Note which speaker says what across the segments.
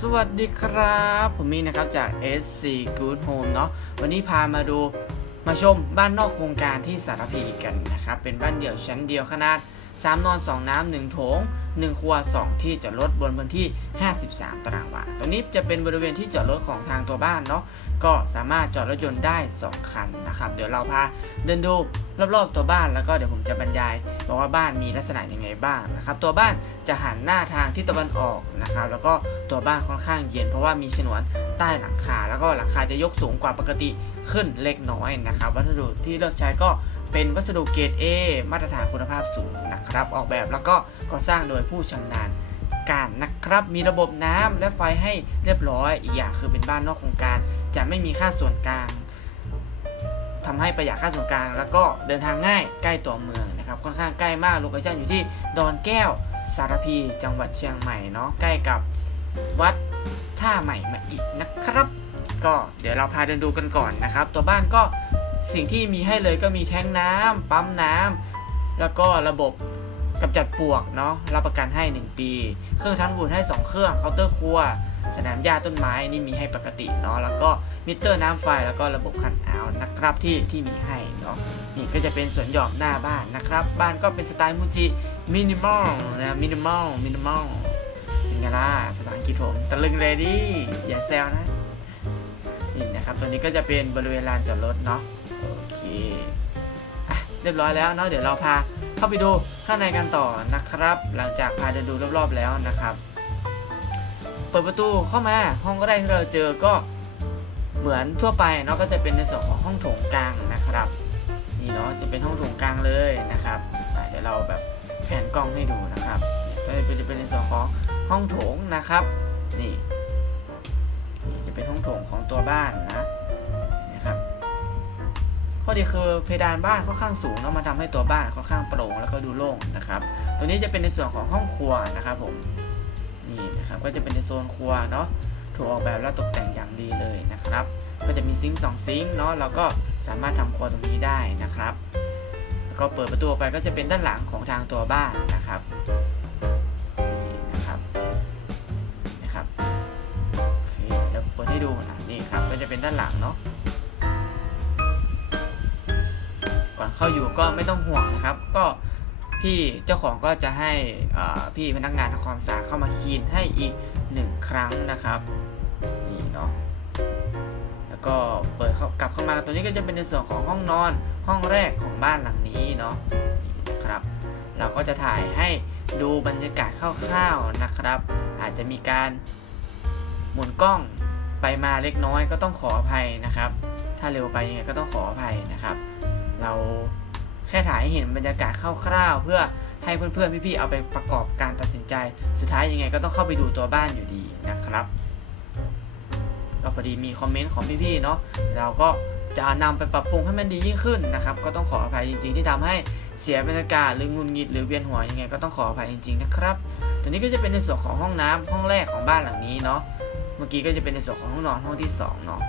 Speaker 1: สวัสดีครับ ผมมีนะครับจาก SC Good Home เนาะวันนี้พามาดูมาชมบ้านนอกโครงการที่สารพีกันนะครับ เป็นบ้านเดี่ยวชั้นเดียวขนาด 3 นอน 2 น้ำ 1 โถง 1 ครัว 2 ที่จอดรถบนพื้นที่ 53 ตารางวาตรงนี้จะเป็นบริเวณที่จอดรถของทางตัวบ้านเนาะก็สามารถจอดรถยนต์ได้ 2 คันนะครับ เดี๋ยวเราพาเดินดู รอบๆตัวบ้านแล้วก็เดี๋ยวผมจะบรรยายบอกว่าบ้านมีลักษณะยังไงบ้างนะครับตัวบ้านจะหันหน้าทางทิศตะวันออกนะครับแล้วก็ตัวบ้านค่อนข้างเย็น เพราะว่ามีฉนวนใต้หลังคา แล้วก็หลังคาจะยกสูงกว่าปกติขึ้นเล็กน้อยนะครับ วัสดุที่เลือกใช้ก็เป็นวัสดุเกรด A มาตรฐานคุณภาพสูงนะครับ ออกแบบแล้วก็ก่อสร้างโดยผู้ชำนาญการนะครับ มีระบบน้ำและไฟให้เรียบร้อย อีกอย่างคือเป็นบ้านนอกโครงการ จะไม่มีค่าส่วนกลาง ทำให้ประหยัดค่าส่วนกลาง แล้วก็เดินทางง่ายใกล้ตัวเมืองนะครับค่อนข้างใกล้มากโลเคชั่นอยู่ที่ดอนแก้วสารพีจังหวัดเชียงใหม่เนาะใกล้กับวัดท่าใหม่มาอีกนะครับ ก็เดี๋ยวเราพาเดินดูกันก่อนนะครับ ตัวบ้านก็สิ่งที่มีให้เลยก็มีแท้งน้ำปั๊มน้ำแล้วก็ระบบกำจัดปวกเนาะรับประกันให้ 1 ปี เครื่องทั้งบุญให้ 2 เครื่องเคาน์เตอร์ครัว สนามหญ้าต้นไม้นี่มีให้ปกติเนาะแล้วก็ มิเตอร์น้ำไฟแล้วก็ระบบคันเอาท์นะครับที่ที่มีให้เนาะนี่ก็จะเป็นสวนหย่อมหน้าบ้านนะครับ บ้านก็เป็นสไตล์มูจิมินิมอลนะมินิมอลมินิมอลเป็นไงล่ะภาษาอังกฤษผมตะลึงเลยดิอย่าแซวนะนี่นะครับตัวนี้ก็จะเป็นบริเวณลานจอดรถเนาะโอเคอะเรียบร้อยแล้วเนาะเดี๋ยวเราพาเข้าไปดูข้างในกันต่อนะครับ หลังจากพาเดินดูรอบๆแล้วนะครับ เปิดประตูเข้ามาห้องก็ได้ที่เราเจอก็ เหมือนทั่วไปเนาะก็จะเป็นในส่วนของห้องโถงกลางนะครับนี่เนาะจะเป็นห้องโถงกลางเลยนะครับเดี๋ยวเราแบบแผนกล้องให้ดูนะครับก็จะเป็นในส่วนของห้องโถงนะครับนี่นี่จะเป็นห้องโถงของตัวบ้านนะนะครับข้อดีคือเพดานบ้านค่อนข้างสูงเนาะมันทำให้ตัวบ้านค่อนข้างโปร่งแล้วก็ดูโล่งนะครับ ตัวนี้จะเป็นในส่วนของห้องครัวนะครับผมนี่นะครับก็จะเป็นในโซนครัวเนาะ ถูกออกแบบและตกแต่งอย่างดีเลยนะครับ ก็จะมีซิงค์สองซิงค์เนาะเราก็สามารถทำครัวตรงนี้ได้นะครับแล้วก็เปิดประตูออกไปก็จะเป็นด้านหลังของทางตัวบ้านนะครับนี่นะครับนะครับโอเคเดี๋ยวเปิดให้ดูนะนี่ครับก็จะเป็นด้านหลังเนาะก่อนเข้าอยู่ก็ไม่ต้องห่วงนะครับ ก็ พี่เจ้าของก็จะให้พี่พนักงานทำความสะอาดเข้ามาคีนให้อีกหนึ่งครั้งนะครับนี่เนาะแล้วก็เปิดเขากลับเข้ามาตัวนี้ก็จะเป็นในส่วนของห้องนอนห้องแรกของบ้านหลังนี้เนาะนี่ครับ เราก็จะถ่ายให้ดูบรรยากาศคร่าวๆนะครับ อาจจะมีการหมุนกล้องไปมาเล็กน้อยก็ต้องขออภัยนะครับ ถ้าเร็วไปยังไงก็ต้องขออภัยนะครับ เรา แค่ถ่ายให้เห็นบรรยากาศคร่าวๆเพื่อให้เพื่อนๆพี่ๆเอาไปประกอบการตัดสินใจ สุดท้ายยังไงก็ต้องเข้าไปดูตัวบ้านอยู่ดีนะครับก็พอดีมีคอมเมนต์ของพี่ๆเนาะเราก็จะนำไปปรับปรุงให้มันดียิ่งขึ้นนะครับก็ต้องขออภัยจริง ๆ ที่ทำให้เสียบรรยากาศหรืองุนงิดหรือเวียนหัวยังไงก็ต้องขออภัยจริง ๆ นะครับตัวนี้ก็จะเป็นในส่วนของห้องน้ำห้องแรกของบ้านหลังนี้เนาะเมื่อกี้ก็จะเป็นในส่วนของห้องนอนห้องที่2เนาะ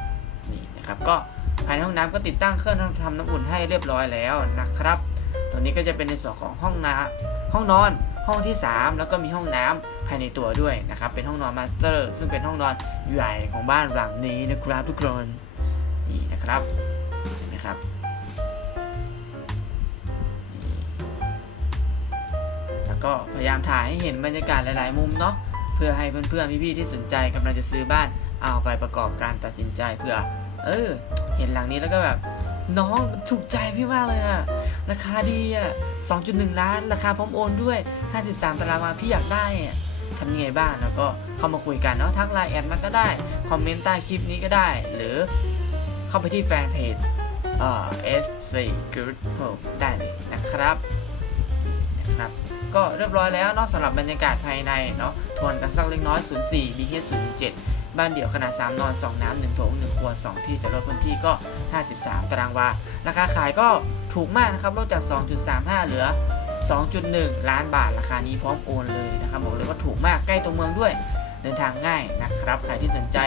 Speaker 1: นี่นะครับก็ ภายในห้องน้ำก็ติดตั้งเครื่องทำน้ำอุ่นให้เรียบร้อยแล้วนะครับ ตัวนี้ก็จะเป็นในส่วนของห้องน้ำห้องนอน ห้องที่ 3 แล้วก็มีห้องน้ำภายในตัวด้วยนะครับ เป็นห้องนอนมาสเตอร์ ซึ่งเป็นห้องนอนใหญ่ของบ้านหลังนี้นะครับทุกคน นี่นะครับ เห็นไหมครับแล้วก็พยายามถ่ายให้เห็นบรรยากาศหลาย ๆ มุมเนาะ เพื่อให้เพื่อน ๆ พี่ ๆ ที่สนใจกำลังจะซื้อบ้านเอาไปประกอบการตัดสินใจเพื่อ เออ เห็นหลังนี้แล้วก็แบบ น้องถูกใจพี่มากเลยอะราคาดีอะ2.1 ล้าน ราคาพร้อมโอนด้วย 53 ตารางวาพี่อยากได้อะทำยังไงบ้างแล้วก็เข้ามาคุยกันเนาะทักไลน์แอดมาก็ได้ คอมเมนต์ใต้คลิปนี้ก็ได้ หรือเข้าไปที่แฟนเพจเอ่อ FC Good Hope ได้เลยนะครับนะครับ ก็เรียบร้อยแล้วเนาะสำหรับบรรยากาศภายในเนาะทวนกันสักเล็กน้อย 04 BH 07 บ้านเดี่ยวขนาด 3 นอน 2 น้ำ1โถง1ครัว 2 ที่จะลดพื้นที่ก็ 53 ตารางวา ราคาขายก็ถูกมากนะครับลดจาก 2.35 เหลือ 2.1 ล้านบาท ราคานี้พร้อมโอนเลยนะครับบอกเลยว่าถูกมากใกล้ตัวเมืองด้วย เดินทางง่ายนะครับ ใครที่สนใจ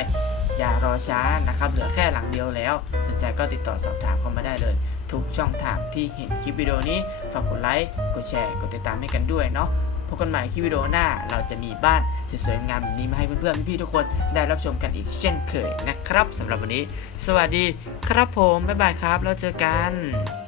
Speaker 1: อย่ารอช้านะครับ เหลือแค่หลังเดียวแล้ว สนใจก็ติดต่อสอบถามเข้ามาได้เลย ทุกช่องทางที่เห็นคลิปวิดีโอนี้ ฝากกดไลค์ กดแชร์ กดติดตามให้กันด้วยเนาะ พบกันใหม่คลิปวิดีโอหน้า เราจะมีบ้านสวยๆงามแบบนี้มาให้เพื่อนๆพี่ๆทุกคนได้รับชมกันอีกเช่นเคยนะครับสำหรับวันนี้ สวัสดีครับผมบ๊ายบายครับแล้วเจอกัน